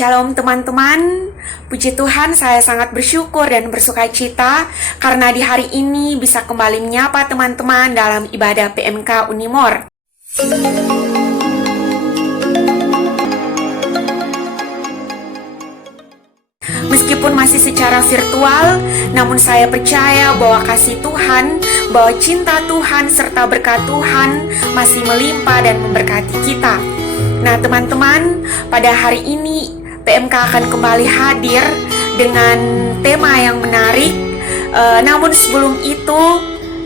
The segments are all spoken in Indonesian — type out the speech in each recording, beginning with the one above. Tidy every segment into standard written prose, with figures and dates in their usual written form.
Shalom teman-teman, puji Tuhan saya sangat bersyukur dan bersukacita karena di hari ini bisa kembali menyapa teman-teman dalam ibadah PMK Unimor. Meskipun masih secara virtual, namun saya percaya bahwa kasih Tuhan, bahwa cinta Tuhan serta berkat Tuhan masih melimpah dan memberkati kita. Nah teman-teman, pada hari ini PMK akan kembali hadir dengan tema yang menarik. Namun sebelum itu,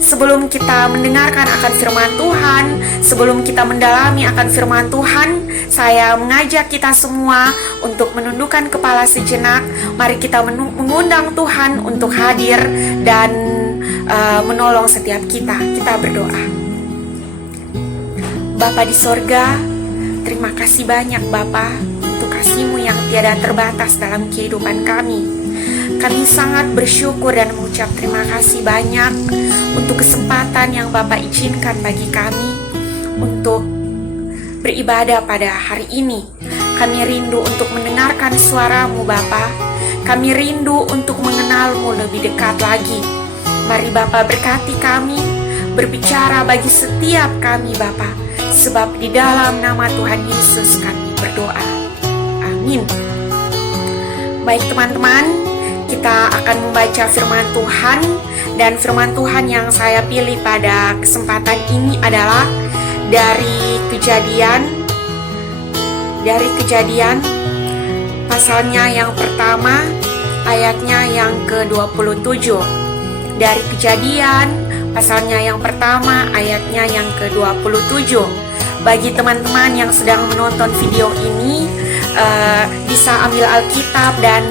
sebelum kita mendengarkan akan firman Tuhan, sebelum kita mendalami akan firman Tuhan, saya mengajak kita semua untuk menundukkan kepala sejenak. Mari kita mengundang Tuhan untuk hadir dan menolong setiap kita. Kita berdoa. Bapa di sorga, terima kasih banyak Bapa untuk kasih-Mu yang tiada terbatas dalam kehidupan kami. Kami sangat bersyukur dan mengucap terima kasih banyak untuk kesempatan yang Bapak izinkan bagi kami untuk beribadah pada hari ini. Kami rindu untuk mendengarkan suara-Mu Bapa. Kami rindu untuk mengenal-Mu lebih dekat lagi. Mari Bapa berkati kami, berbicara bagi setiap kami Bapa. Sebab di dalam nama Tuhan Yesus kami berdoa. Amin. Baik teman-teman, kita akan membaca firman Tuhan. Dan firman Tuhan yang saya pilih pada kesempatan ini adalah dari Kejadian pasalnya yang pertama, ayatnya yang ke-27. Dari Kejadian pasalnya yang pertama, ayatnya yang ke-27. Bagi teman-teman yang sedang menonton video ini, bisa ambil Alkitab dan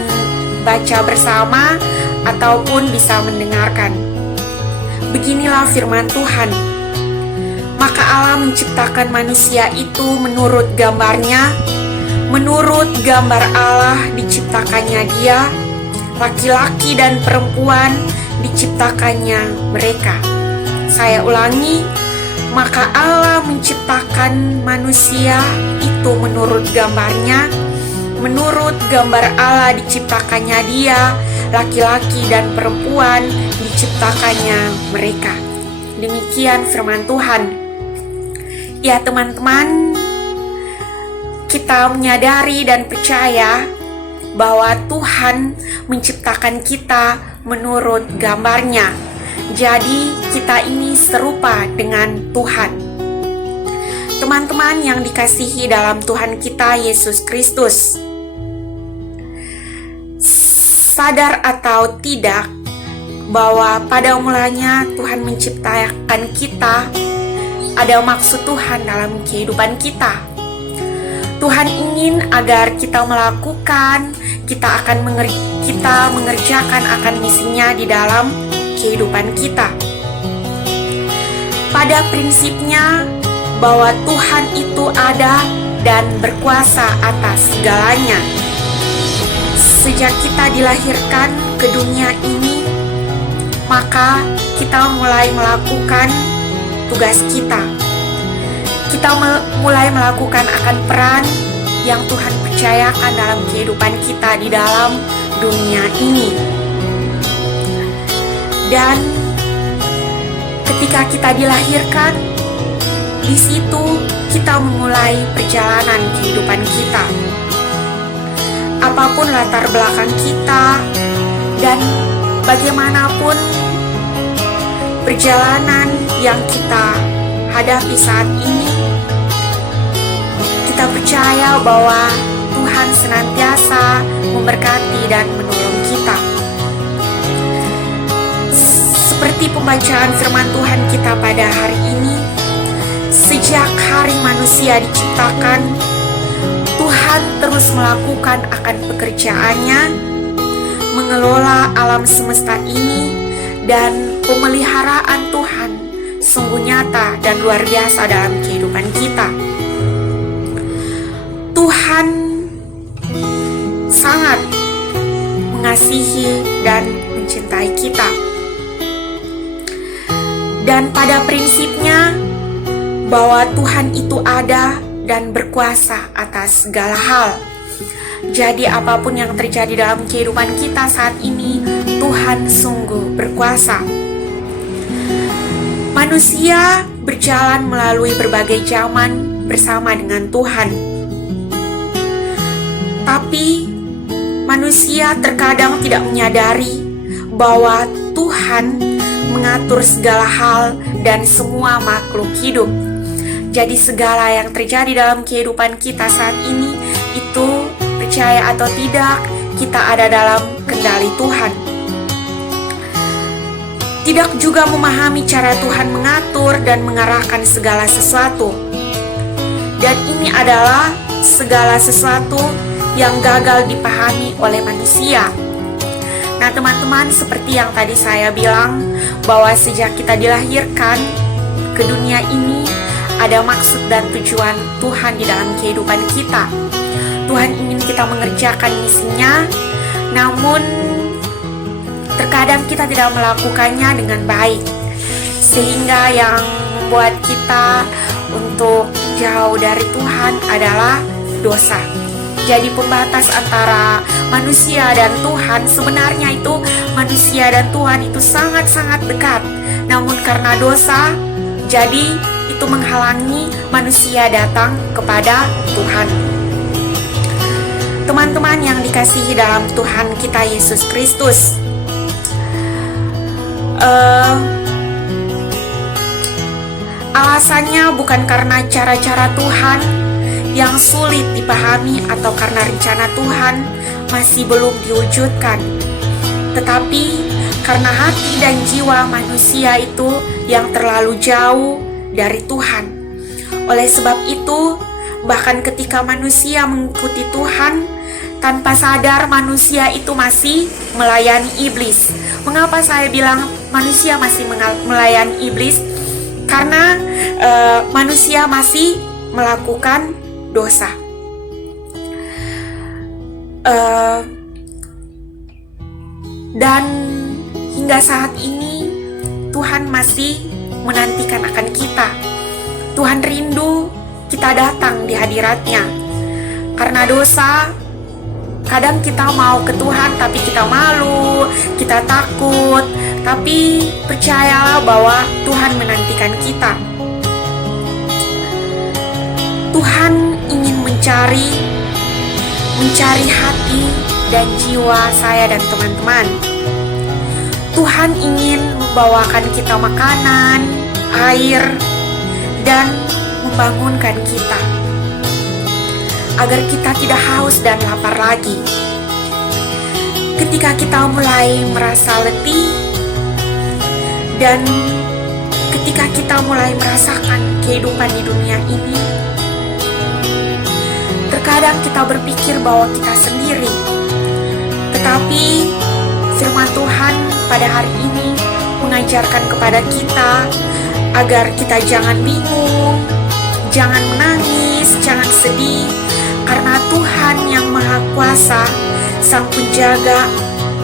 baca bersama ataupun bisa mendengarkan. Beginilah firman Tuhan. Maka Allah menciptakan manusia itu menurut gambarnya, menurut gambar Allah diciptakannya dia, laki-laki dan perempuan diciptakannya mereka. Saya ulangi, maka Allah menciptakan manusia itu menurut gambarnya, menurut gambar Allah diciptakannya dia, laki-laki dan perempuan diciptakannya mereka. Demikian firman Tuhan. Ya teman-teman, kita menyadari dan percaya bahwa Tuhan menciptakan kita menurut gambarnya. Jadi kita ini serupa dengan Tuhan. Teman-teman yang dikasihi dalam Tuhan kita Yesus Kristus, sadar atau tidak bahwa pada mulanya Tuhan menciptakan kita, ada maksud Tuhan dalam kehidupan kita. Tuhan ingin agar kita melakukan, kita mengerjakan akan misinya di dalam kehidupan kita. Pada prinsipnya bahwa Tuhan itu ada dan berkuasa atas segalanya. Sejak kita dilahirkan ke dunia ini, maka kita mulai melakukan tugas kita. Kita mulai melakukan akan peran yang Tuhan percayakan dalam kehidupan kita di dalam dunia ini. Dan ketika kita dilahirkan, di situ kita memulai perjalanan kehidupan kita. Apapun latar belakang kita dan bagaimanapun perjalanan yang kita hadapi saat ini, kita percaya bahwa Tuhan senantiasa memberkati dan menolong kita. Seperti pembacaan firman Tuhan kita pada hari ini, sejak hari manusia diciptakan, Tuhan terus melakukan akan pekerjaannya, mengelola alam semesta ini, dan pemeliharaan Tuhan sungguh nyata dan luar biasa dalam kehidupan kita. Tuhan sangat mengasihi dan mencintai kita. Dan pada prinsipnya bahwa Tuhan itu ada dan berkuasa atas segala hal. Jadi apapun yang terjadi dalam kehidupan kita saat ini, Tuhan sungguh berkuasa. Manusia berjalan melalui berbagai zaman bersama dengan Tuhan. Tapi manusia terkadang tidak menyadari bahwa Tuhan mengatur segala hal dan semua makhluk hidup. Jadi segala yang terjadi dalam kehidupan kita saat ini itu, percaya atau tidak, kita ada dalam kendali Tuhan. Tidak juga memahami cara Tuhan mengatur dan mengarahkan segala sesuatu. Dan ini adalah segala sesuatu yang gagal dipahami oleh manusia. Nah teman-teman, seperti yang tadi saya bilang, bahwa sejak kita dilahirkan ke dunia ini, ada maksud dan tujuan Tuhan di dalam kehidupan kita. Tuhan ingin kita mengerjakan misinya, namun terkadang kita tidak melakukannya dengan baik, sehingga yang membuat kita untuk jauh dari Tuhan adalah dosa. Jadi pembatas antara manusia dan Tuhan, sebenarnya itu manusia dan Tuhan itu sangat-sangat dekat. Namun karena dosa, jadi itu menghalangi manusia datang kepada Tuhan. Teman-teman yang dikasihi dalam Tuhan kita Yesus Kristus, alasannya bukan karena cara-cara Tuhan yang sulit dipahami atau karena rencana Tuhan masih belum diwujudkan, tetapi karena hati dan jiwa manusia itu yang terlalu jauh dari Tuhan. Oleh sebab itu, bahkan ketika manusia mengikuti Tuhan, tanpa sadar manusia itu masih melayani iblis. Mengapa saya bilang manusia masih melayani iblis? Karena manusia masih melakukan dosa. Dan hingga saat ini Tuhan masih menantikan akan kita. Tuhan rindu kita datang di hadiratnya. Karena dosa, kadang kita mau ke Tuhan tapi kita malu, kita takut. Tapi percayalah bahwa Tuhan menantikan kita. Tuhan ingin mencari hati dan jiwa saya dan teman-teman. Tuhan ingin membawakan kita makanan, air, dan membangunkan kita agar kita tidak haus dan lapar lagi. Ketika kita mulai merasa letih dan ketika kita mulai merasakan kehidupan di dunia ini, terkadang kita berpikir bahwa kita sendiri. Tetapi firman Tuhan pada hari ini mengajarkan kepada kita agar kita jangan bingung, jangan menangis, jangan sedih, karena Tuhan yang Maha Kuasa, Sang Penjaga,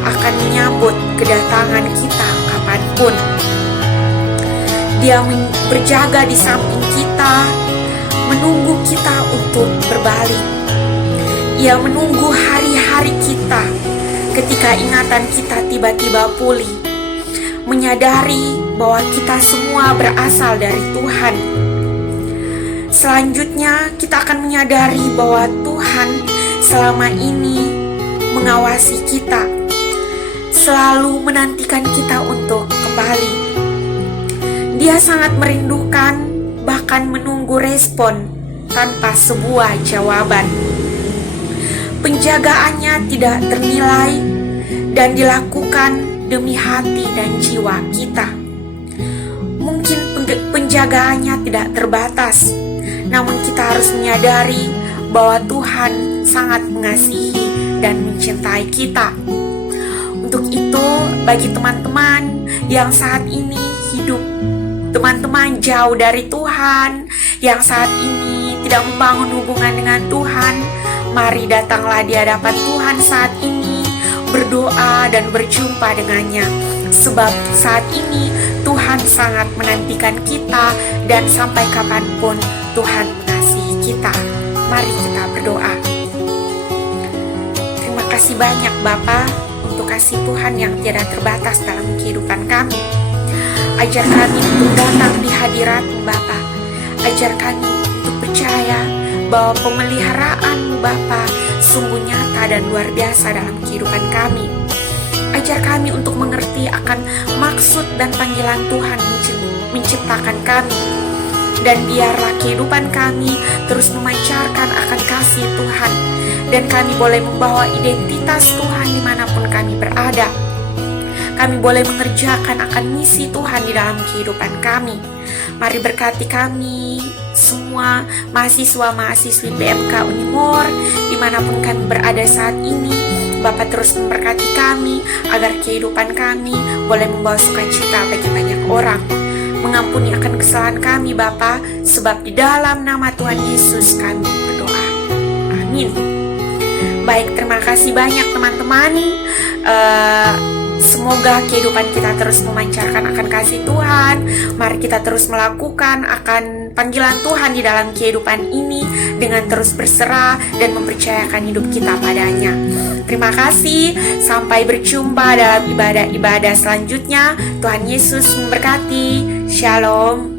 akan menyambut kedatangan kita kapanpun. Dia berjaga di samping kita, menunggu kita untuk berbalik. Ia menunggu hari-hari kita ketika ingatan kita tiba-tiba pulih, menyadari bahwa kita semua berasal dari Tuhan. Selanjutnya kita akan menyadari bahwa Tuhan selama ini mengawasi kita, selalu menantikan kita untuk kembali. Dia sangat merindukan, bahkan menunggu respon tanpa sebuah jawaban. Penjagaannya tidak ternilai dan dilakukan demi hati dan jiwa kita. Mungkin penjagaannya tidak terbatas, namun kita harus menyadari bahwa Tuhan sangat mengasihi dan mencintai kita. Untuk itu, bagi teman-teman yang saat ini hidup, teman-teman jauh dari Tuhan, yang saat ini tidak membangun hubungan dengan Tuhan, mari datanglah di hadapan Tuhan saat ini, berdoa dan berjumpa dengannya. Sebab saat ini Tuhan sangat menantikan kita, dan sampai kapanpun Tuhan mengasihi kita. Mari kita berdoa. kasih banyak Bapa untuk kasih Tuhan yang tiada terbatas dalam kehidupan kami. Ajar kami untuk datang di hadirat-Mu Bapa. Ajar kami untuk percaya bahwa pemeliharaan-Mu Bapa sungguh nyata dan luar biasa dalam kehidupan kami. Ajar kami untuk mengerti akan maksud dan panggilan Tuhan menciptakan kami. Dan biarlah kehidupan kami terus memancarkan akan kasih Tuhan. Dan kami boleh membawa identitas Tuhan dimanapun kami berada. Kami boleh mengerjakan akan misi Tuhan di dalam kehidupan kami. Mari berkati kami semua mahasiswa-mahasiswi PMK Unimor dimanapun kami berada saat ini. Bapa terus memberkati kami agar kehidupan kami boleh membawa sukacita bagi banyak orang. Mengampuni akan kesalahan kami Bapa, sebab di dalam nama Tuhan Yesus kami berdoa. Amin. Baik, terima kasih banyak teman-teman. Semoga kehidupan kita terus memancarkan akan kasih Tuhan. Mari kita terus melakukan akan panggilan Tuhan di dalam kehidupan ini dengan terus berserah dan mempercayakan hidup kita padanya. Terima kasih, sampai berjumpa dalam ibadah-ibadah selanjutnya. Tuhan Yesus memberkati. Shalom.